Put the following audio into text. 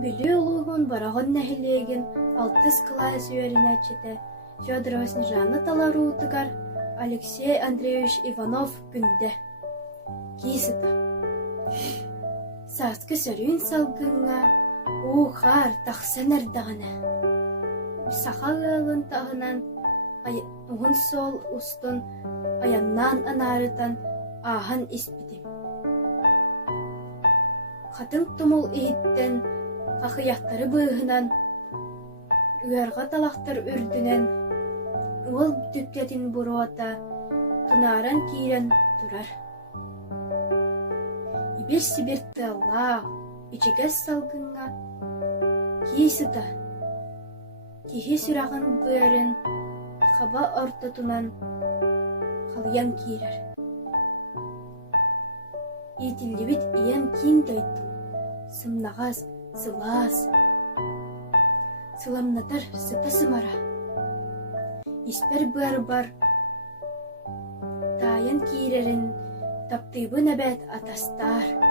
Бүлі улуғын барағын нәхилеген 6 класс үйерінәчеті Федорова Снежана талару утыгар Алексей Андреевич Иванов күнді. Кейсіті. Саскы сөрін салгыңа уғар тақсан әрдіғына. Сақалығын тағынан ұғын сол ұстын аяннан анарытан ахан испедім. Қатын тұмыл ейттен қақияқтары бұғынан үйарға талақтар үрдінен ол түптетін бұруата тұнаран кейрен тұрар. Ибер сиберті Аллах ичігес салгыңа кейсіті кейхе сүрағын бұярын қаба ортатынан қалыян кейрер. Етілдебет иен кейін тойттым. Сымнағаз, сылас. Сыламнатар сыпы сымара. Испер бар. Тайын кейрерін таптыбы нәбәт атастар.